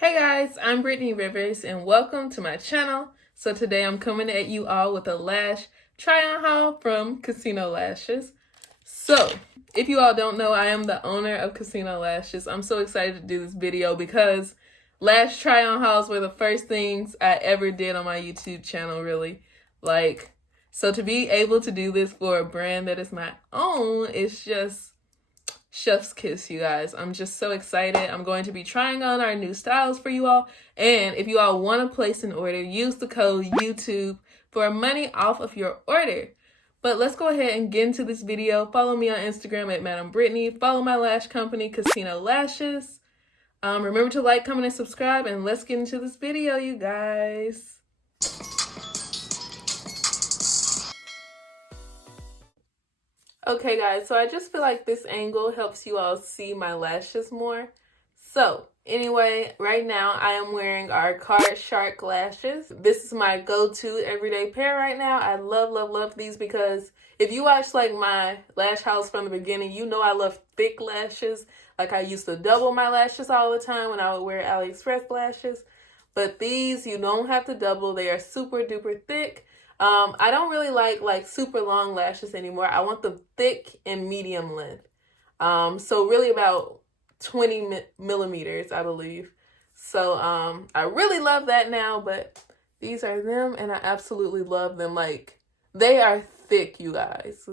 Hey guys, I'm Brittany Rivers and welcome to my channel. So today I'm coming at you all with a lash try-on haul from Casino Lashes. So if you all don't know, I am the owner of Casino Lashes. I'm so excited to do this video because lash try-on hauls were the first things I ever did on my YouTube channel, really. So to be able to do this for a brand that is my own, it's just chef's kiss, you guys. I'm just so excited. I'm going to be trying on our new styles for you all. And if you all want to place an order, use the code YouTube for money off of your order. But let's go ahead and get into this video. Follow me on Instagram at Madam Brittany. Follow my lash company, Casino Lashes. Remember to like, comment, and subscribe. And let's get into this video, you guys. Okay guys, so I just feel like this angle helps you all see my lashes more. So anyway, right now I am wearing our Card Shark lashes. This is my go-to everyday pair right now. I love these because if you watch like my lash house from the beginning, you know I love thick lashes. Like I used to double my lashes all the time when I would wear AliExpress lashes. But these, you don't have to double. They are super duper thick. I don't really like super long lashes anymore. I want them thick and medium length. So really about 20 millimeters, I believe. So I really love that now, but these are them and I absolutely love them. Like, they are thick, you guys.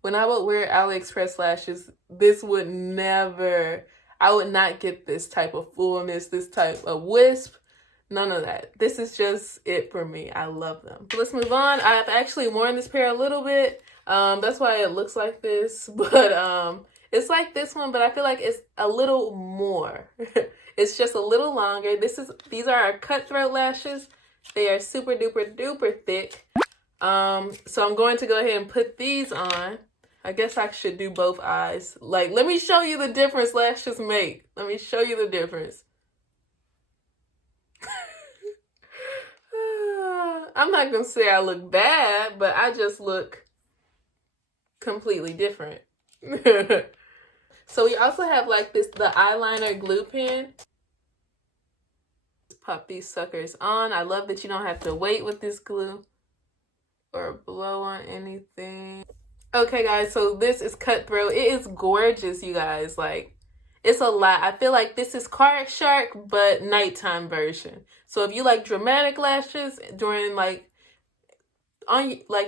When I would wear AliExpress lashes, this would never, I would not get this type of fullness, this type of wisp. None of that. This is just it for me. I love them. So let's move on. I've actually worn this pair a little bit. That's why it looks like this. But it's like this one, but I feel like it's a little more. It's just a little longer. These are our cutthroat lashes. They are super duper duper thick. So I'm going to go ahead and put these on. I guess I should do both eyes. Like, let me show you the difference lashes make. Let me show you the difference. I'm not gonna say I look bad, but I just look completely different. So we also have like the eyeliner glue pen. Pop these suckers on. I love that you don't have to wait with this glue or blow on anything. Okay guys, so this is Cutthroat. It is gorgeous, you guys. Like, it's a lot. I feel like this is Card Shark, but nighttime version. So if you like dramatic lashes during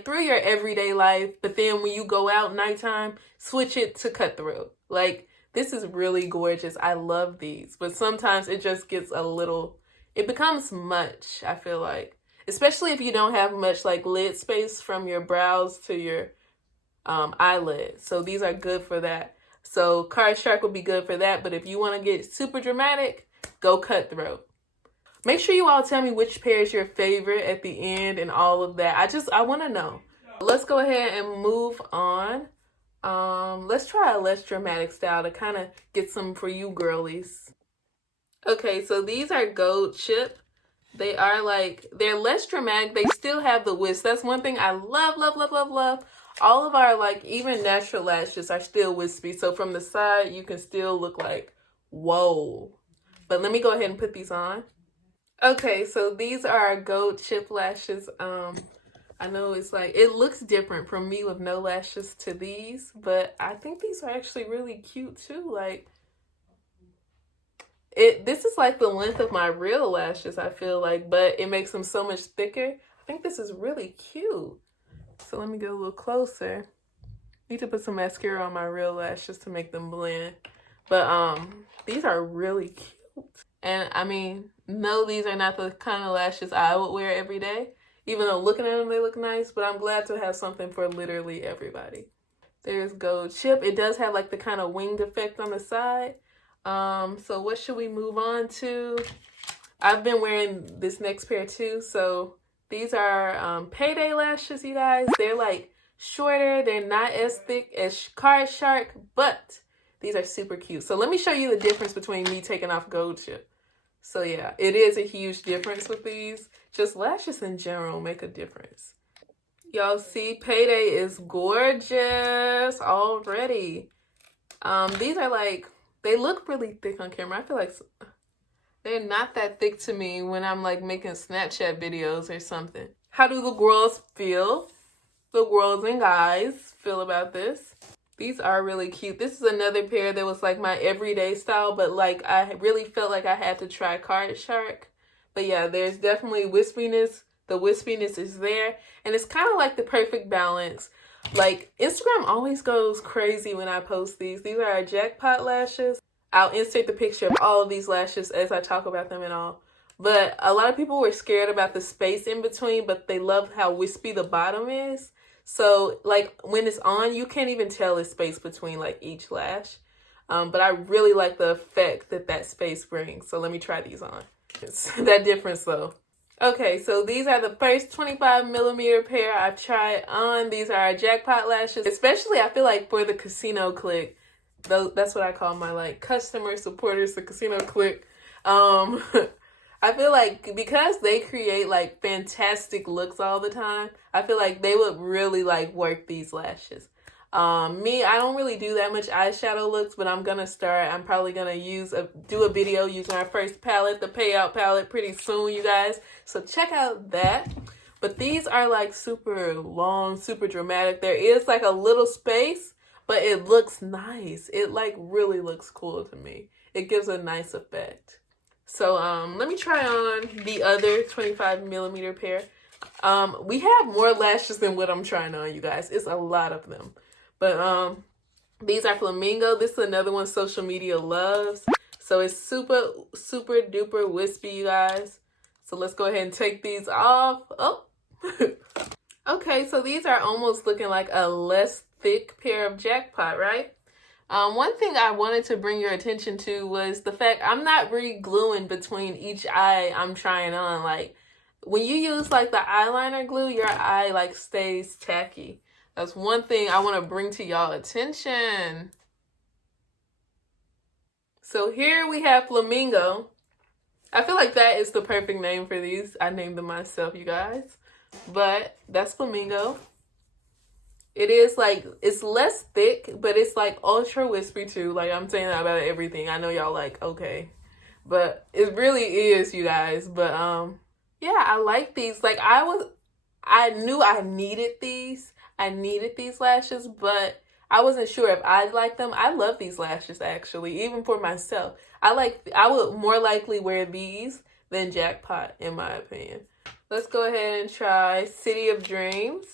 through your everyday life, but then when you go out nighttime, switch it to Cutthroat. Like, this is really gorgeous. I love these, but sometimes it just gets it becomes much, I feel like. Especially if you don't have much like lid space from your brows to your eyelid. So these are good for that. So Card Shark would be good for that, but if you want to get super dramatic, go Cutthroat. Make sure you all tell me which pair is your favorite at the end and all of that. I want to know. Let's go ahead and move on. Let's try a less dramatic style to kind of get some for you girlies. Okay, so these are Gold Chip. They're less dramatic. They still have the wisp. That's one thing I love. All of our even natural lashes are still wispy. So from the side, you can still look like, whoa. But let me go ahead and put these on. Okay, so these are our Gold Chip lashes. I know it looks different from me with no lashes to these, but I think these are actually really cute too. This is like the length of my real lashes, I feel like, but it makes them so much thicker. I think this is really cute. So let me get a little closer. Need to put some mascara on my real lashes to make them blend. But these are really cute. And I mean, no, these are not the kind of lashes I would wear every day. Even though looking at them, they look nice. But I'm glad to have something for literally everybody. There's Gold Chip. It does have like the kind of winged effect on the side. So what should we move on to? I've been wearing this next pair too. So these are Payday lashes, you guys. They're like shorter. They're not as thick as Card Shark, but these are super cute. So let me show you the difference between me taking off Gold Chip. So yeah, it is a huge difference with these. Just lashes in general make a difference. Y'all see, Payday is gorgeous already. These are they look really thick on camera. I feel like They're not that thick to me when I'm like making Snapchat videos or something. How do the girls feel? The girls and guys feel about this? These are really cute. This is another pair that was like my everyday style, but like I really felt like I had to try Card Shark. But yeah, there's definitely wispiness. The wispiness is there, and it's kind of like the perfect balance. Like Instagram always goes crazy when I post these. These are our Jackpot lashes. I'll insert the picture of all of these lashes as I talk about them and all. But a lot of people were scared about the space in between, but they love how wispy the bottom is. So like when it's on, you can't even tell the space between like each lash. But I really like the effect that space brings. So let me try these on. It's that difference though. Okay, so these are the first 25mm pair I've tried on. These are our Jackpot lashes. Especially I feel like for the casino clique. That's what I call my like customer supporters, the casino clique. I feel like because they create like fantastic looks all the time, I feel like they would really like work these lashes. Me, I don't really do that much eyeshadow looks, but I'm gonna start. I'm probably gonna do a video using our first palette, the Payout palette, pretty soon, you guys. So check out that. But these are like super long, super dramatic. There is like a little space, but it looks nice. It like really looks cool to me. It gives a nice effect. So let me try on the other 25mm pair. We have more lashes than what I'm trying on, you guys. It's a lot of them. But these are Flamingo. This is another one social media loves. So it's super, super duper wispy, you guys. So let's go ahead and take these off. Oh. Okay, so these are almost looking like a less thick pair of Jackpot, right? One thing I wanted to bring your attention to was the fact I'm not re-gluing between each eye I'm trying on. Like, when you use, like, the eyeliner glue, your eye, like, stays tacky. That's one thing I want to bring to y'all attention. So here we have Flamingo. I feel like that is the perfect name for these. I named them myself, you guys. But that's Flamingo. It is like, it's less thick, but it's like ultra wispy too. Like I'm saying that about everything. I know y'all like, okay. But it really is, you guys. But yeah, I like these. Like I knew I needed these. I needed these lashes, but I wasn't sure if I'd like them. I love these lashes actually, even for myself. I would more likely wear these than Jackpot in my opinion. Let's go ahead and try City of Dreams.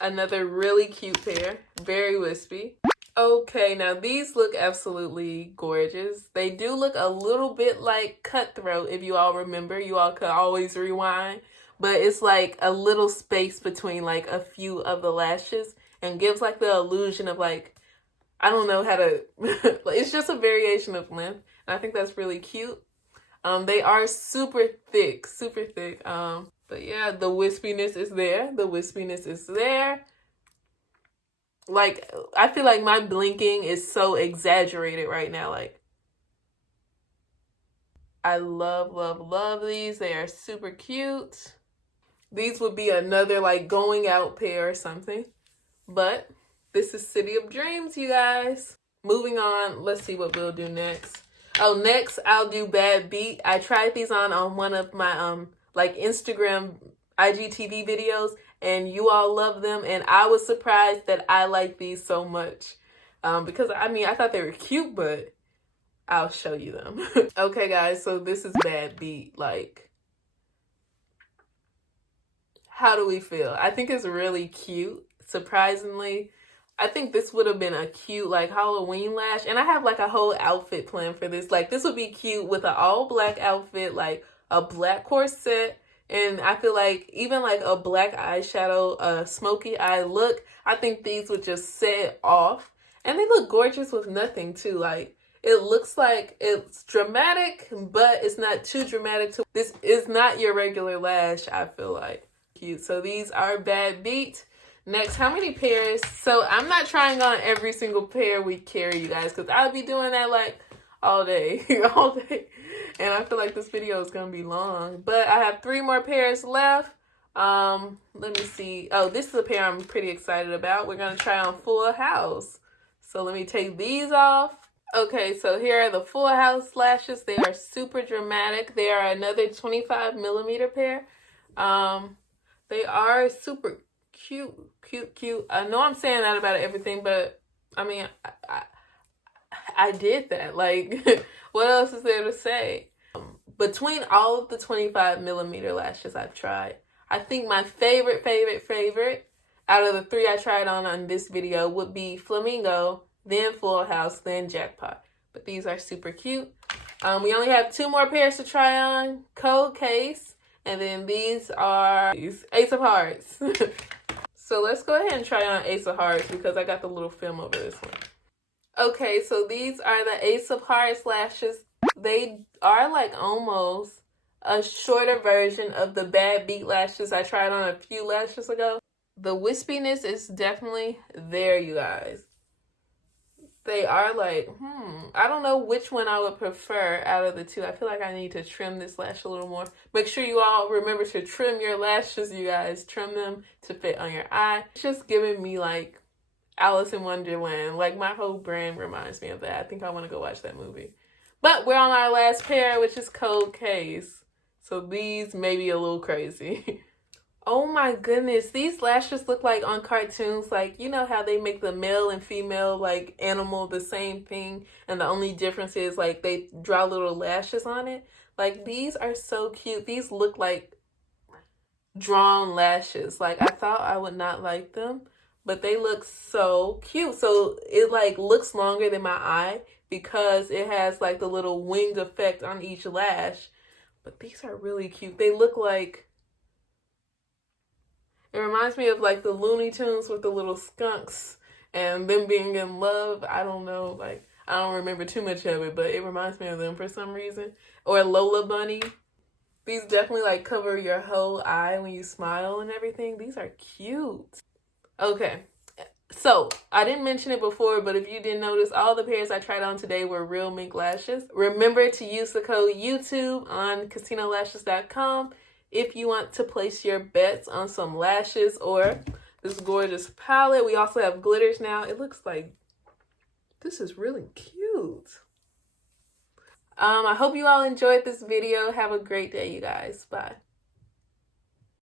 Another really cute pair, very wispy. Okay, now these look absolutely gorgeous. They do look a little bit like Cutthroat, if you all remember. You all could always rewind. But it's like a little space between like a few of the lashes and gives like the illusion of like, I don't know how to, it's just a variation of length. And I think that's really cute. They are super thick, super thick. But yeah, the wispiness is there. The wispiness is there. Like, I feel like my blinking is so exaggerated right now. Like, I love, love, love these. They are super cute. These would be another, like, going out pair or something. But this is City of Dreams, you guys. Moving on, let's see what we'll do next. Oh, next I'll do Bad Beat. I tried these on one of my like Instagram IGTV videos, and you all love them, and I was surprised that I like these so much. Because I mean, I thought they were cute, but I'll show you them. Okay, guys, so this is Bad Beat. Like, how do we feel? I think it's really cute, surprisingly. I think this would have been a cute, like, Halloween lash. And I have, like, a whole outfit plan for this. Like, this would be cute with an all-black outfit, like, a black corset. And I feel like even, like, a black eyeshadow, a smoky eye look, I think these would just set it off. And they look gorgeous with nothing, too. Like, it looks like it's dramatic, but it's not too dramatic. This is not your regular lash, I feel like. Cute. So these are Bad Beat. Next, how many pairs? So I'm not trying on every single pair we carry, you guys, because I'll be doing that like all day, all day. And I feel like this video is going to be long. But I have 3 more pairs left. Let me see. Oh, this is a pair I'm pretty excited about. We're going to try on Full House. So let me take these off. Okay, so here are the Full House lashes. They are super dramatic. They are another 25 millimeter pair. They are super cute, cute, cute. I know I'm saying that about everything, but I mean, I did that. Like, what else is there to say? Between all of the 25 millimeter lashes I've tried, I think my favorite out of the three I tried on this video would be Flamingo, then Full House, then Jackpot. But these are super cute. We only have two more pairs to try on. Cold Case, and then these are Ace of Hearts. So let's go ahead and try on Ace of Hearts because I got the little film over this one. Okay, so these are the Ace of Hearts lashes. They are like almost a shorter version of the Bad Beat lashes I tried on a few lashes ago. The wispiness is definitely there, you guys. They are like, I don't know which one I would prefer out of the two. I feel like I need to trim this lash a little more. Make sure you all remember to trim your lashes, you guys. Trim them to fit on your eye. It's just giving me like Alice in Wonderland. Like, my whole brain reminds me of that. I think I want to go watch that movie. But we're on our last pair, which is Cold Case. So these may be a little crazy. Oh my goodness. These lashes look like on cartoons. Like, you know how they make the male and female, like, animal the same thing. And the only difference is, like, they draw little lashes on it. Like, these are so cute. These look like drawn lashes. Like, I thought I would not like them, but they look so cute. So it like looks longer than my eye because it has like the little wing effect on each lash. But these are really cute. They look like, it reminds me of like the Looney Tunes with the little skunks and them being in love. I don't know, like, I don't remember too much of it, but it reminds me of them for some reason. Or Lola Bunny. These definitely like cover your whole eye when you smile and everything. These are cute. Okay, so I didn't mention it before, but if you didn't notice, all the pairs I tried on today were real mink lashes. Remember to use the code YouTube on CasinoLashes.com if you want to place your bets on some lashes or this gorgeous palette. We also have glitters now. It looks like this is really cute. I hope you all enjoyed this video. Have a great day, you guys. Bye.